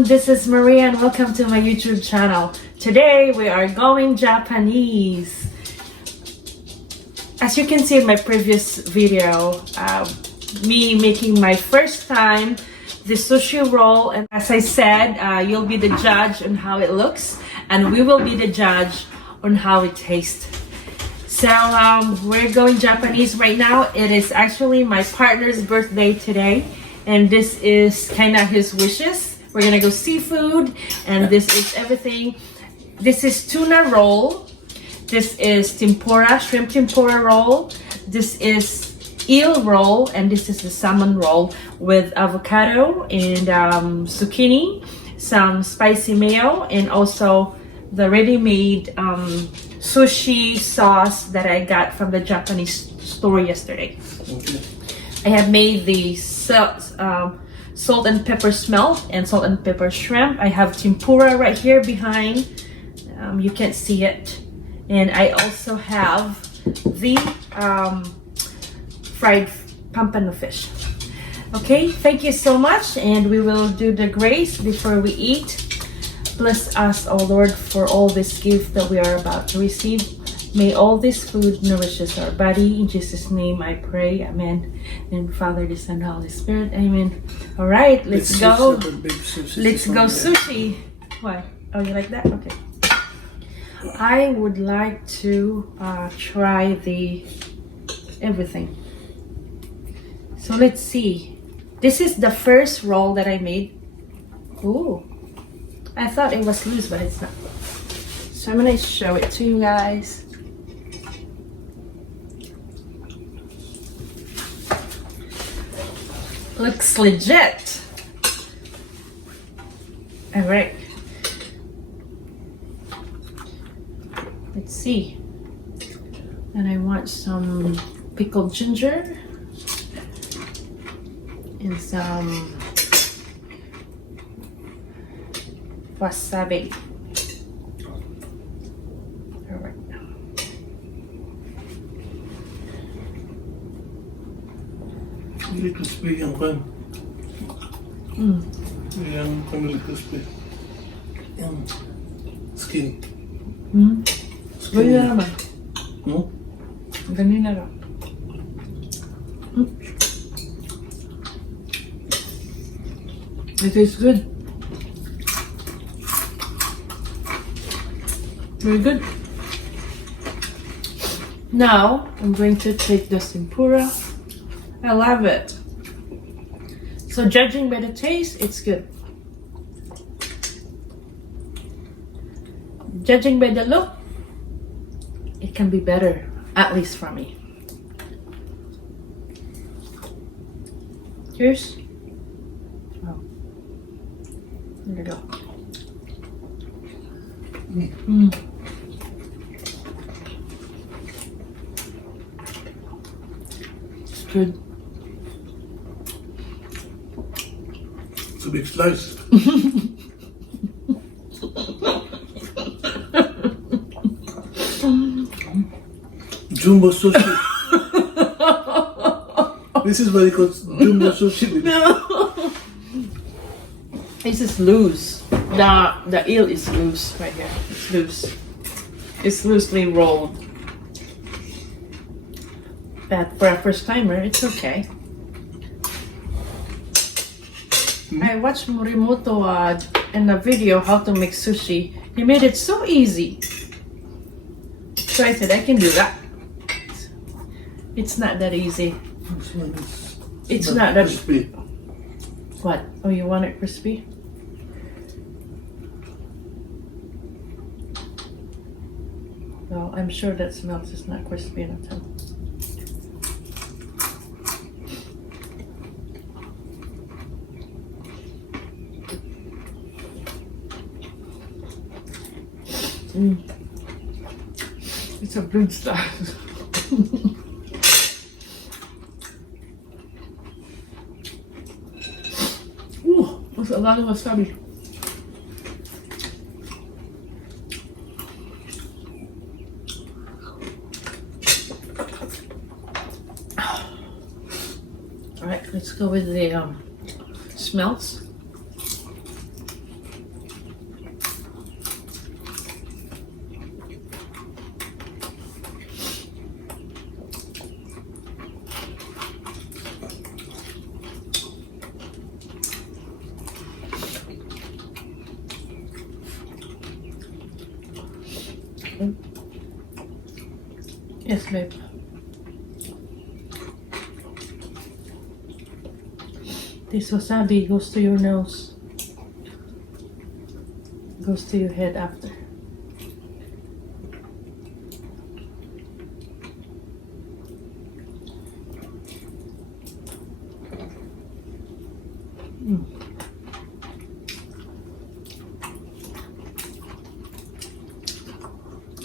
everyone, this is Maria and welcome to my YouTube channel. Today we are going Japanese. As you can see in my previous video, me making my first time the sushi roll, and as I said, you'll be the judge on how it looks and we will be the judge on how it tastes. So we're going Japanese right now. It is actually my partner's birthday today, and this is kind of his wishes. We're gonna go seafood, and this is everything. This is tuna roll. This is tempura, shrimp tempura roll. This is eel roll, and this is the salmon roll with avocado and zucchini, some spicy mayo, and also the ready-made sushi sauce that I got from the Japanese store yesterday. Okay. I have made the salt and pepper smelt and salt and pepper shrimp. I have tempura right here behind. You can't see it. And I also have the fried pampano fish. Okay, thank you so much, and we will do the grace before we eat. Bless us, O Lord, for all this gift that we are about to receive. May all this food nourishes our body. In Jesus' name I pray, amen. And Father, the Son, Holy Spirit, amen. All right, let's go. Let's go sushi. Why? Oh, you like that? Okay. I would like to try the everything. So let's see. This is the first roll that I made. Ooh. I thought it was loose, but it's not. So I'm gonna show it to you guys. Looks legit. All right. Let's see. And I want some pickled ginger and some wasabi. All right. Really crispy yung kwan. Yung really crispy. Yung skin. Ganyan naman. Ganyan na lang. It tastes good. Very good. Now I'm going to take the tempura. I love it. So judging by the taste, it's good. Judging by the look, it can be better, at least for me. Cheers. Oh, there you go. It's good. It's a big slice. Jumbo sushi. This is what it calls jumbo sushi. No. This is loose. The eel is loose right here. It's loose. It's loosely rolled. But for a first timer, it's okay. I watched Morimoto in a video how to make sushi. He made it so easy. So I said I can do that. It's not that easy. It's not that crispy. What? Oh, you want it crispy? Well, I'm sure that smells is not crispy enough. It's a good stuff. Ooh, that's a lot of wasabi. All right, let's go with the smelts. Yes, babe. This wasabi goes to your nose. Goes to your head after.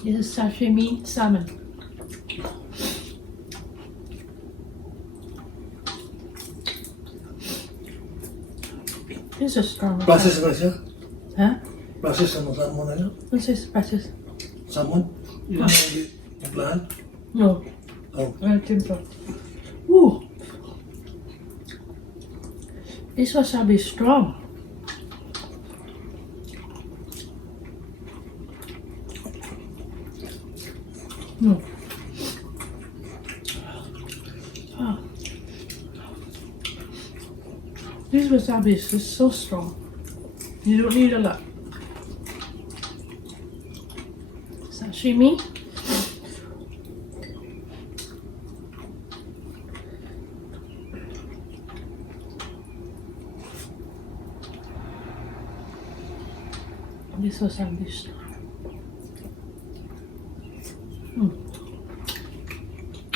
This is sashimi salmon. This is strong. Process na siya? Huh? Process ano salmon na yun? What's this process? Salmon? Yun ang hindi timplahan? No. Oh. Timber. Ooh. This wasabi is strong. Mm. Oh. This wasabi is just so strong. You don't need a lot. Sashimi. This wasabi is strong.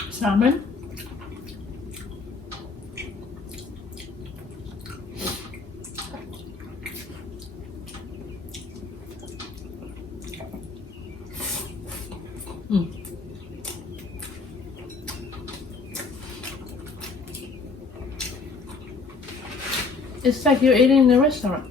Salmon. It's like you're eating in a restaurant.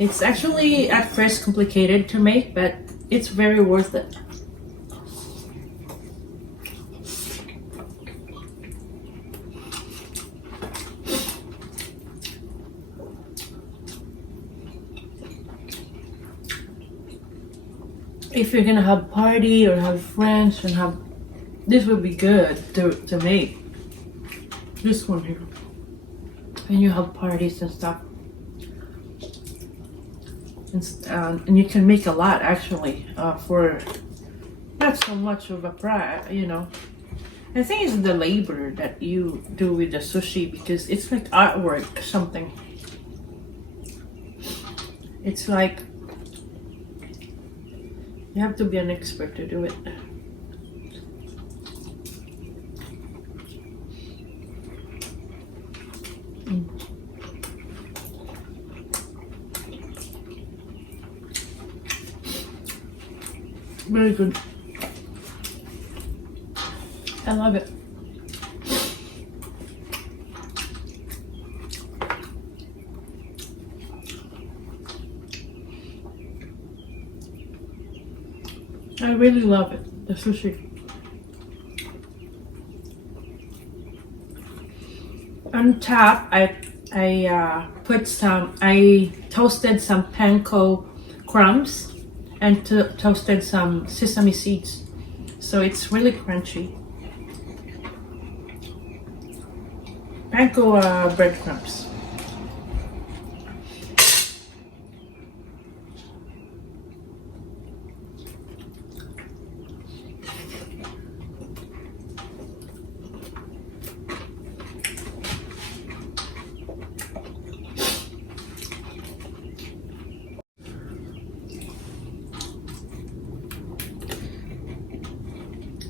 It's actually at first complicated to make, but it's very worth it. If you're gonna have party or have friends and have, this would be good to make. This one here. When you have parties and stuff. And you can make a lot actually for not so much of a price, you know. I think it's the labor that you do with the sushi, because it's like artwork something. It's like you have to be an expert to do it. Very good. I love it. I really love it, the sushi. On top, I toasted some panko crumbs and toasted some sesame seeds, so it's really crunchy. Panko breadcrumbs.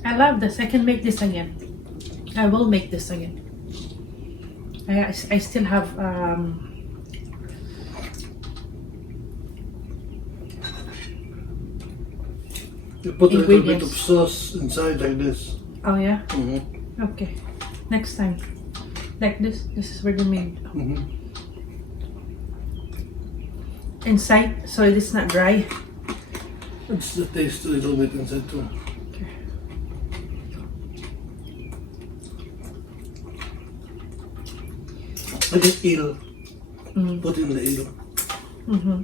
I love this. I can make this again. I will make this again. I still have you put a little bit of ingredients. sauce inside like this. Oh yeah? Mm-hmm. Okay. Next time. Like this. This is ready made. Mm-hmm. Inside, so it is not dry. It's the taste a little bit inside too. I get eel. Put in the eel. Mm-hmm.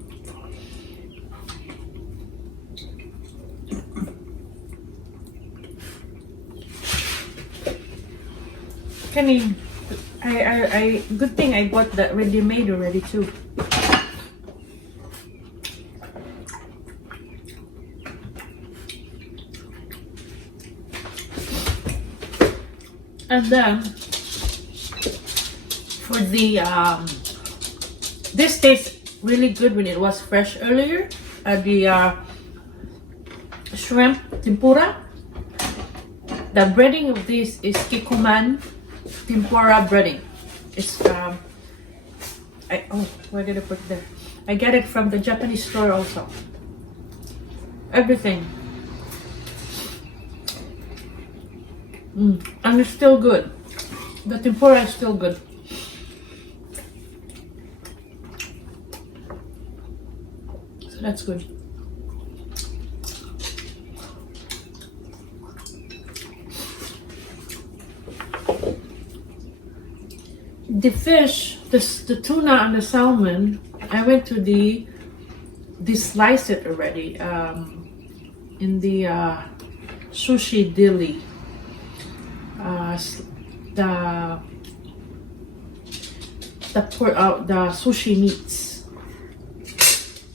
Kenny, I good thing I bought that ready made already too. And then for the this tastes really good when it was fresh earlier. The shrimp tempura. The breading of this is kikuman tempura breading. It's where did I put it there? I get it from the Japanese store also. Everything. And it's still good. The tempura is still good. So that's good. The fish, the tuna and the salmon, I went to they slice it already in the sushi deli. The sushi meats.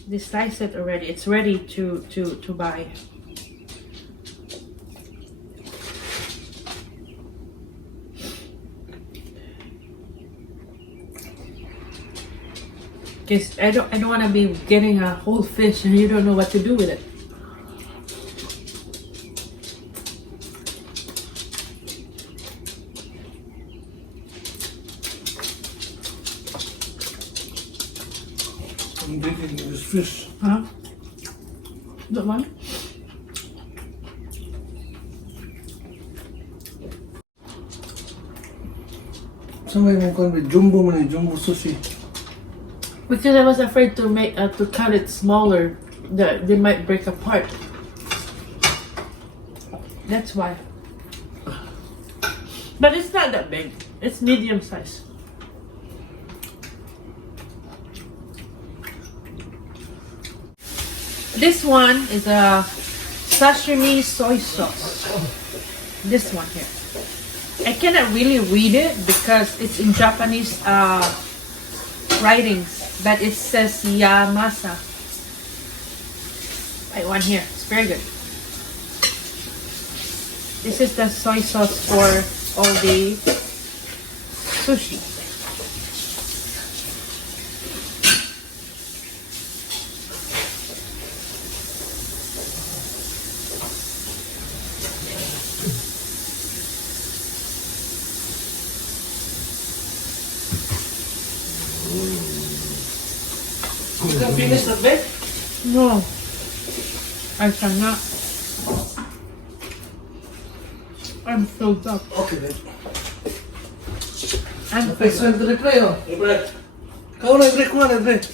They slice it already. It's ready to buy. Because I don't want to be getting a whole fish and you don't know what to do with it. I'm drinking this fish. Huh? That one? Somebody may call me jumbo money, jumbo sushi. Because I was afraid to make to cut it smaller, that they might break apart. That's why. But it's not that big. It's medium size. This one is a sashimi soy sauce. This one here. I cannot really read it because it's in Japanese writings. But it says Yamasa. Right, one here. It's very good. This is the soy sauce for all the sushi. You can finish the bed? No, I cannot. I'm filled up. Okay then. I'm Okay, so filled up. reply oh. Reply. Kau na break mo na break.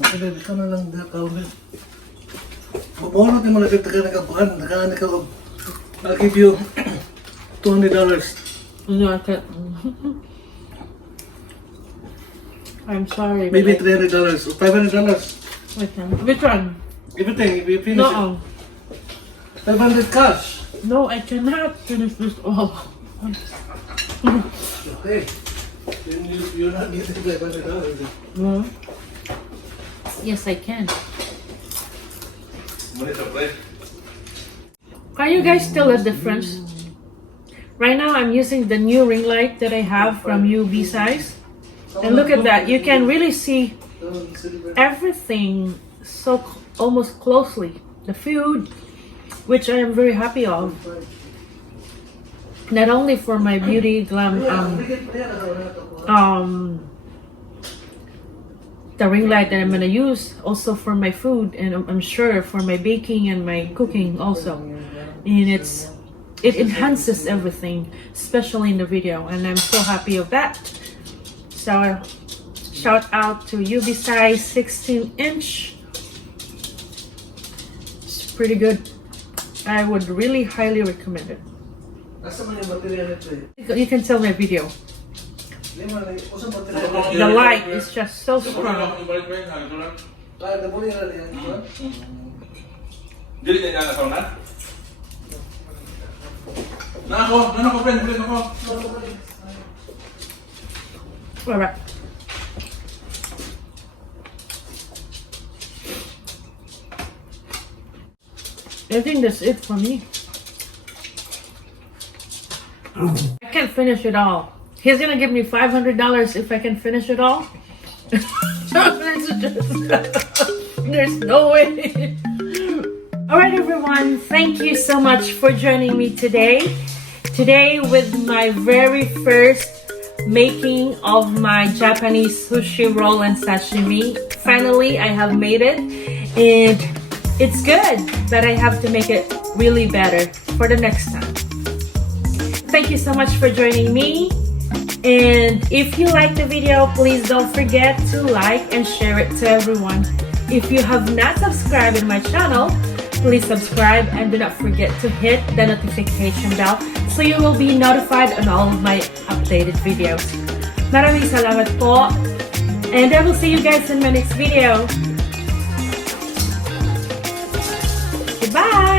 Okay then, ikaw na lang kau na. Mabawal natin mo na nagkakabuhan. I'll give you $200. No, I can't. I'm sorry. Maybe but $300 or $500. I can't. Which one? Everything, if you finish No. it. 500 cash. No, I cannot finish this all. Okay. Then you're not getting $500. No. Yes, I can. Can you guys tell the difference? Right now, I'm using the new ring light that I have from UV Size. And look at that. You can really see everything so almost closely. The food, which I am very happy of. Not only for my beauty glam the ring light that I'm gonna use also for my food, and I'm sure for my baking and my cooking also. And it enhances everything, especially in the video, and I'm so happy of that. So shout out to UV size 16-inch. It's pretty good. I would really highly recommend it. Asa man yung material nito eh? You can tell my video. Usang material. The light is just so strong. Dapuli na yan. Dili niya na saunan? Na ako, friend, ako. Alright. I think that's it for me. I can't finish it all. He's gonna give me $500 if I can finish it all. There's no way. Alright everyone, thank you so much for joining me today. Today with my very first making of my Japanese sushi roll and sashimi. Finally, I have made it, and it's good, but I have to make it really better for the next time. Thank you so much for joining me. And if you like the video, please don't forget to like and share it to everyone. If you have not subscribed to my channel, please subscribe and do not forget to hit the notification bell so you will be notified on all of my updated videos. Maraming salamat po, and I will see you guys in my next video. Goodbye!